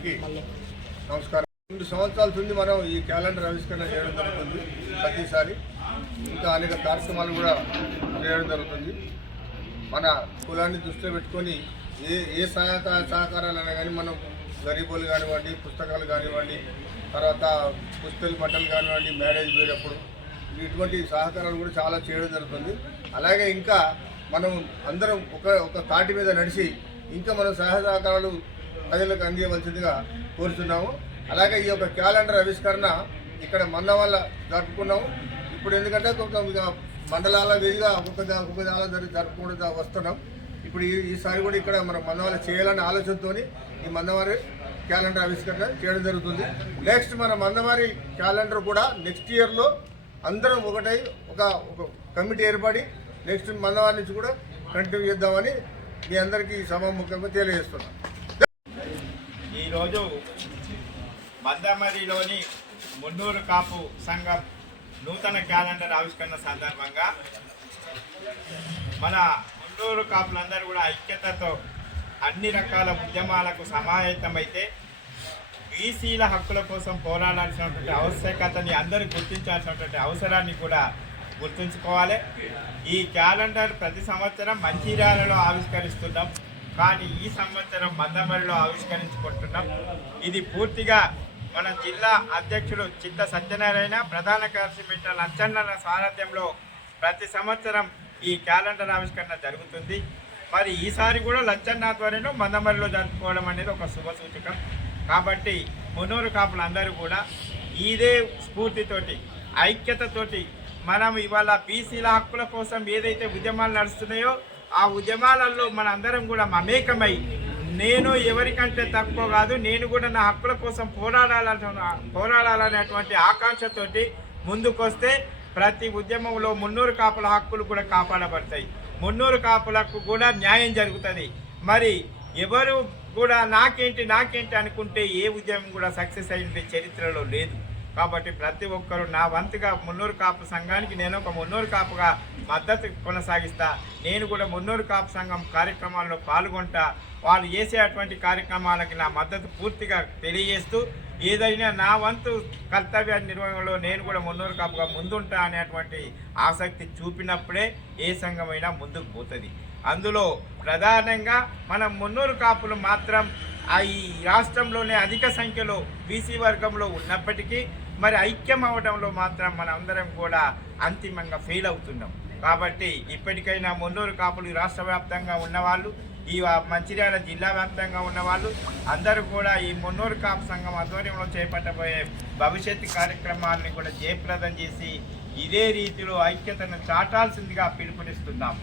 అందరికీ నమస్కారం. 2 సంవత్సరాల నుండి మనం ఈ క్యాలెండర్ ఆవిష్కరణ చేయడం జరుగుతుంది. ప్రతిసారి ఇంకా అనేక కార్యక్రమాలు కూడా చేయడం జరుగుతుంది. మన కులాన్ని దృష్టిలో పెట్టుకొని ఏ సహకారాలైనా కానీ మనం గరీబులు కానివ్వండి, పుస్తకాలు కానివ్వండి, తర్వాత పుస్తకాలు బట్టలు కానివ్వండి, మ్యారేజ్ పోయేటప్పుడు ఇటువంటి సహకారాలు కూడా చాలా చేయడం జరుగుతుంది. అలాగే ఇంకా మనం అందరం ఒక తాటి మీద నడిచి ఇంకా మనం సహకారాలు ప్రజలకు అందించవలసిందిగా కోరుతున్నాము. అలాగే ఈ యొక్క క్యాలెండర్ ఆవిష్కరణ ఇక్కడ మందవల్ల జరుపుకున్నాము. ఇప్పుడు ఎందుకంటే మండలాల వీధిగా ఒక్కొక్క దాలా జరుపుకుంటూ వస్తున్నాం. ఇప్పుడు ఈసారి కూడా ఇక్కడ మనం మందవల్ల చేయాలనే ఆలోచనతో ఈ మందవారి క్యాలెండర్ ఆవిష్కరణ చేయడం జరుగుతుంది. నెక్స్ట్ మన మందవారి క్యాలెండర్ కూడా నెక్స్ట్ ఇయర్లో అందరం ఒకటై ఒక కమిటీ ఏర్పడి నెక్స్ట్ మందవారి నుంచి కూడా కంటిన్యూ చేద్దామని మీ అందరికీ సభాముఖంగా తెలియజేస్తున్నాం. ఈరోజు మందమరిలోని మున్నూరు కాపు సంఘం నూతన క్యాలెండర్ ఆవిష్కరణ సందర్భంగా మన మున్నూరు కాపులందరూ కూడా ఐక్యతతో అన్ని రకాల ఉద్యమాలకు సమాయత్తమైతే బీసీల హక్కుల కోసం పోరాడాల్సినటువంటి ఆవశ్యకతని అందరూ గుర్తించాల్సినటువంటి అవసరాన్ని కూడా గుర్తుంచుకోవాలి. ఈ క్యాలెండర్ ప్రతి సంవత్సరం మంచిర్యాలలో ఆవిష్కరిస్తున్నాం, కానీ ఈ సంవత్సరం మందమరిలో ఆవిష్కరించుకుంటున్నాం. ఇది పూర్తిగా మన జిల్లా అధ్యక్షుడు చిత్త సత్యనారాయణ, ప్రధాన కార్యదర్శి మిట్ట లచ్చన్న సారథ్యంలో ప్రతి సంవత్సరం ఈ క్యాలెండర్ ఆవిష్కరణ జరుగుతుంది. మరి ఈసారి కూడా లచ్చన్న ఆధ్వర్యంలో మందమరిలో జరుపుకోవడం అనేది ఒక శుభ సూచకం. కాబట్టి మున్నూరు కాపులందరూ కూడా ఇదే స్ఫూర్తితోటి ఐక్యతతోటి మనం ఇవాళ బీసీల హక్కుల కోసం ఏదైతే ఉద్యమాలు నడుస్తున్నాయో ఆ ఉద్యమాలలో మన అందరం కూడా మమేకమై నేను ఎవరికంటే తక్కువ కాదు, నేను కూడా నా హక్కుల కోసం పోరాడాలనేటువంటి ఆకాంక్షతోటి ముందుకొస్తే ప్రతి ఉద్యమంలో మున్నూరు కాపుల హక్కులు కూడా కాపాడబడతాయి, మున్నూరు కాపులకు కూడా న్యాయం జరుగుతుంది. మరి ఎవరు కూడా నాకేంటి అనుకుంటే ఏ ఉద్యమం కూడా సక్సెస్ అయిన చరిత్రలో లేదు. కాబట్టి ప్రతి ఒక్కరూ నా వంతుగా మున్నూరు కాపు సంఘానికి నేను ఒక మున్నూరు కాపుగా మద్దతు కొనసాగిస్తా. నేను కూడా మున్నూరు కాపు సంఘం కార్యక్రమాల్లో పాల్గొంటా. వాళ్ళు చేసేటువంటి కార్యక్రమాలకి నా మద్దతు పూర్తిగా తెలియజేస్తూ ఏదైనా నా వంతు కర్తవ్య నిర్వహణలో నేను కూడా మున్నూరు కాపుగా ముందుంటా అనేటువంటి ఆసక్తి చూపినప్పుడే ఏ సంఘమైనా ముందుకు పోతుంది. అందులో ప్రధానంగా మనం మున్నూరు కాపులు మాత్రం ఈ రాష్ట్రంలోనే అధిక సంఖ్యలో బీసీ వర్గంలో ఉన్నప్పటికీ మరి ఐక్యం అవ్వడంలో మాత్రం మన అందరం కూడా అంతిమంగా ఫెయిల్ అవుతున్నాం. కాబట్టి ఇప్పటికైనా మున్నూరు కాపులు రాష్ట్ర వ్యాప్తంగా ఉన్నవాళ్ళు, ఈ మంచిర్యాల జిల్లా వ్యాప్తంగా ఉన్నవాళ్ళు అందరూ కూడా ఈ మున్నూరు కాపు సంఘం ఆధ్వర్యంలో చేపట్టబోయే భవిష్యత్తు కార్యక్రమాలని కూడా జయప్రదం చేసి ఇదే రీతిలో ఐక్యతను చాటాల్సిందిగా పిలుపునిస్తున్నాము.